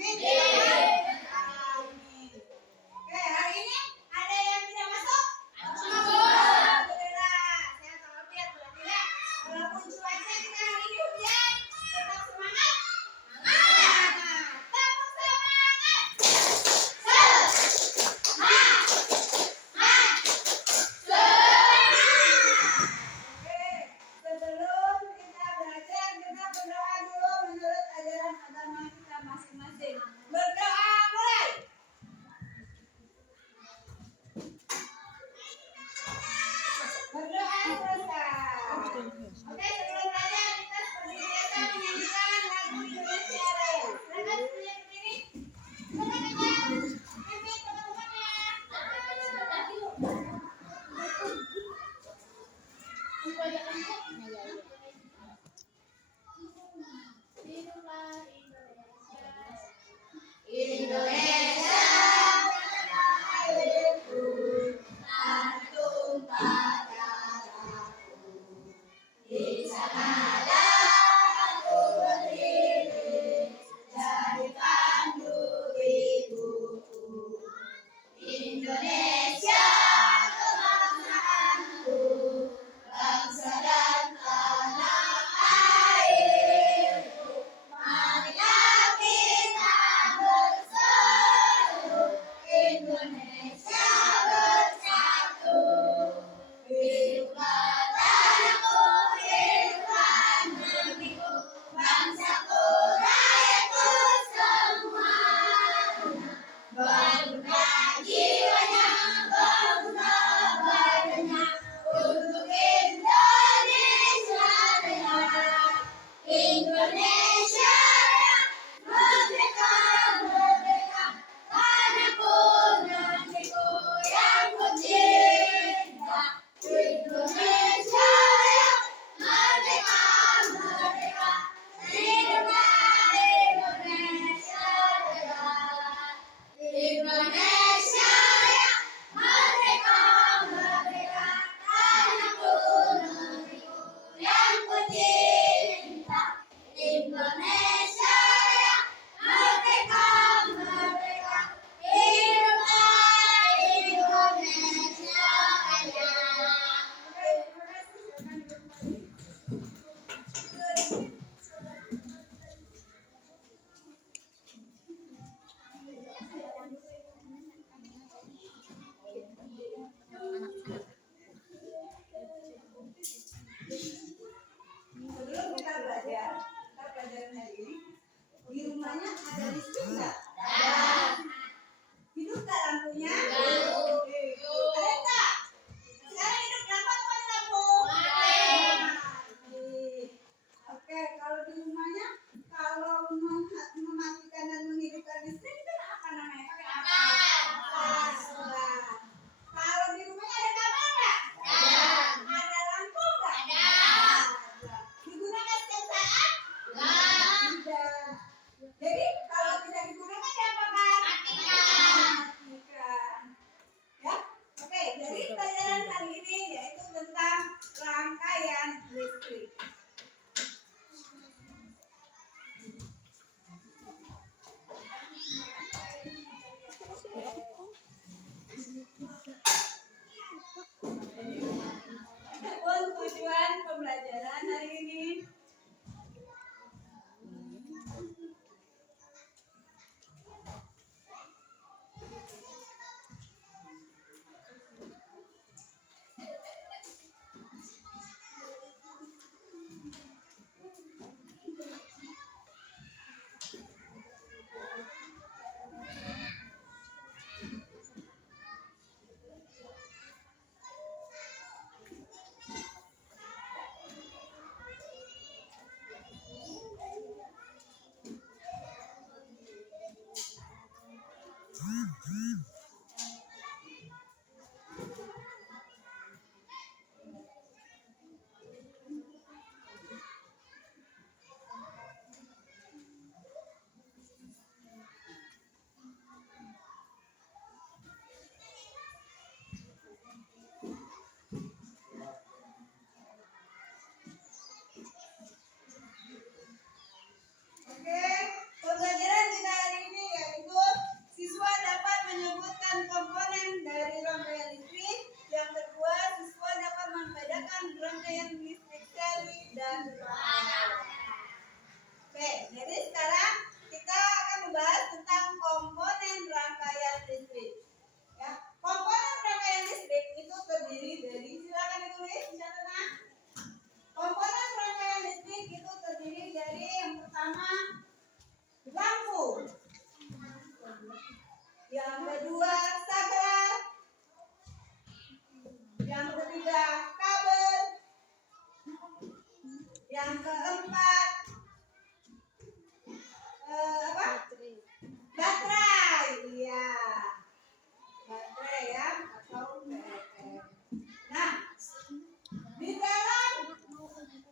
Amin. Oke, hari ini ada yang tidak masuk? Alhamdulillah. Sehat walafiat berarti ya. Walaupun cuaca kita hari ini hujan, tetap semangat. Tepuk semangat. Oke, sebelum kita belajar, kita berdoa dulu menurut ajaran agama kita masing-masing. Berdoa mulai. Berdoa selesai. Oke, sebelum belajar kita seperti biasa menyanyikan lagu Indonesia Raya. Silakan semuanya berdiri. Silakan aja. Pimpin teman-temannya. Indonesia tanah airku, tanah tumpah darahku. Di sanalah aku berdiri, jadi pandu ibuku. Indonesia kebangsaanku, bangsa dan tanah airku. Marilah kita berseru, Indonesia bersatu. Hiduplah tanahku, hiduplah negeriku, bangsaku, rakyatku semuanya. Bangunlah jiwanya, bangunlah badannya, untuk Indonesia Raya. Indonesia Raya, merdeka, merdeka, tanahku, negeriku yang ku cinta. Indonesia Raya, merdeka, merdeka, hiduplah Indonesia Raya. Indonesia Raya, merdeka, merdeka, tanahku, negeriku yang ku cinta. Indonesia Raya, merdeka, merdeka, hiduplah Indonesia Raya. Sebelum kita belajar pelajaran hari ini, di rumahnya ada listrik nggak? Ada. Hidup nggak lampunya? Ada nggak? Sekarang hidup lampu atau mati lampu? Mati. Oke, kalau di rumahnya, kalau mematikan dan menghidupkan listrik itu apa namanya? Pakai apa? Solar. Kalau di rumahnya ada kabel nggak? Ada lampu nggak? Ada. Digunakan setiap saat? Tidak. Jadi kalau tidak digunakan Yang kedua, saklar. Yang ketiga, kabel. Yang keempat, apa? Baterai. Iya. Baterai ya atau PLN. Nah, di dalam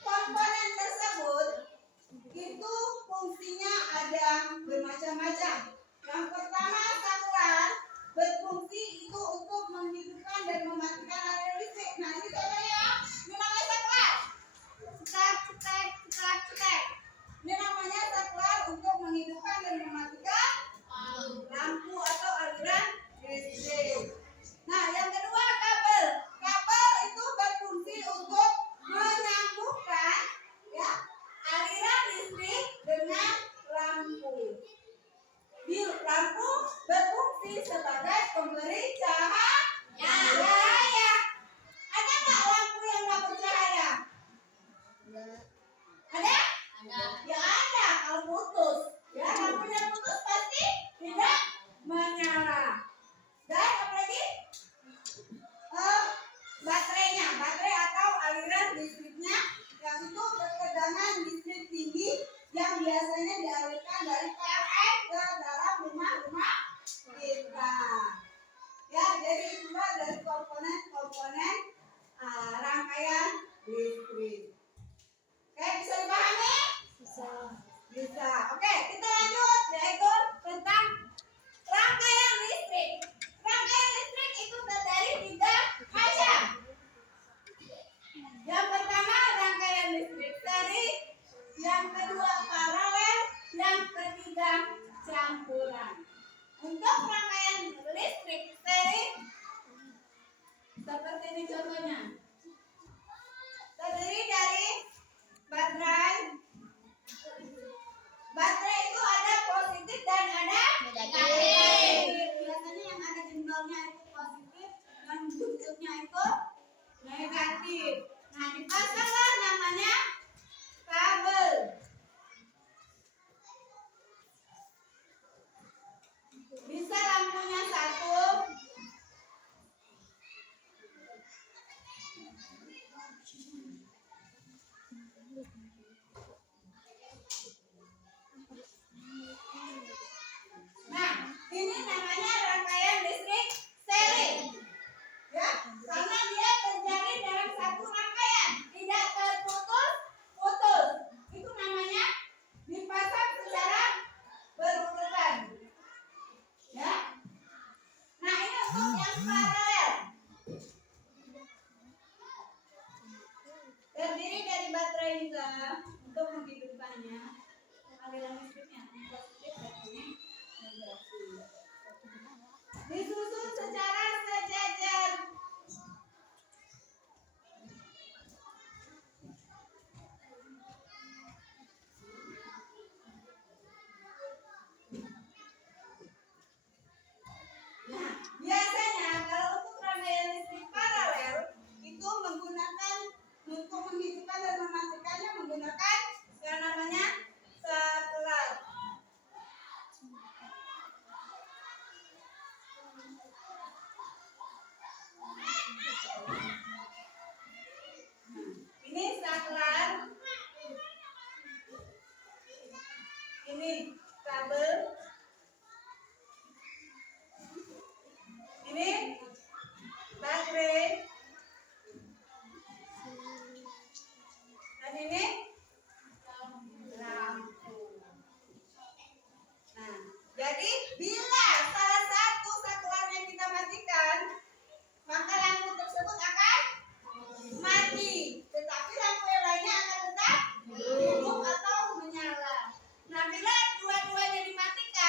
komponen tersebut itu fungsinya ada bermacam-macam. Yang pertama, saklar berfungsi itu untuk menghidupkan dan mematikan aliran listrik. Nah, ini contohnya, ini namanya saklar. Cetek. Ini namanya saklar untuk menghidupkan dan mematikan lampu atau aliran listrik. Nah, yang kedua, kabel. Kabel itu berfungsi untuk menyambungkan ya aliran listrik dengan lampu. Lampu berfungsi sebagai pemberi cahaya. Ada nggak lampu yang nggak bercahaya? Ada? Ya ada. Kalau putus, ya lampunya putus pasti tidak menyala. Dan apalagi baterai atau aliran listriknya yang itu bertegangan listrik tinggi yang biasanya dialirkan dari PLN ke dalam rumah-rumah kita. Ya, jadi itulah dari komponen rangkaian listrik. Oke, bisa dipahami? Bisa. Oke, kita lanjut yaitu tentang rangkaian listrik. Rangkaian listrik itu terdiri 3 macam. Yang pertama, rangkaian listrik seri. Yang kedua, paralel. Yang ketiga, campuran. Untuk rangkaian listrik seri seperti ini contohnya. Terdiri dari baterai. Baterai itu ada positif dan ada negatif. Biasanya yang ada jendolnya itu positif, yang buntutnya itu negatif. Nah, dipasanglah namanya kabel. Bisa lampunya satu. Nah, ini namanya rangkaian listrik seri. Ya, karena dia terjadi dalam satu rangkaian, tidak terputus-putus. Itu namanya dipasang secara berurutan. Ya. Nah, ini untuk yang paralel. Terdiri dari baterai juga untuk menghidupkannya. Aliran listriknya positif dan ini negatif. Disusun secara sejajar. Nah, biasanya kalau untuk rangkaian listrik paralel itu menggunakan untuk menghidupkan dan mematikannya menggunakan yang namanya saklar. Ini saklar. Ini kabel. Ini baterai. Dan ini lampu. Nah, jadi bila salah satu saklarnya kita matikan, maka lampu tersebut akan mati. Tetapi lampu yang lainnya akan tetap hidup atau menyala. Nah, bila dua-duanya dimatikan,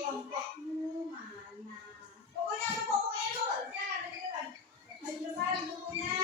Kelompokmu mana? Pokoknya aku pokoknya lu jangan di depan. Maju depan bukunya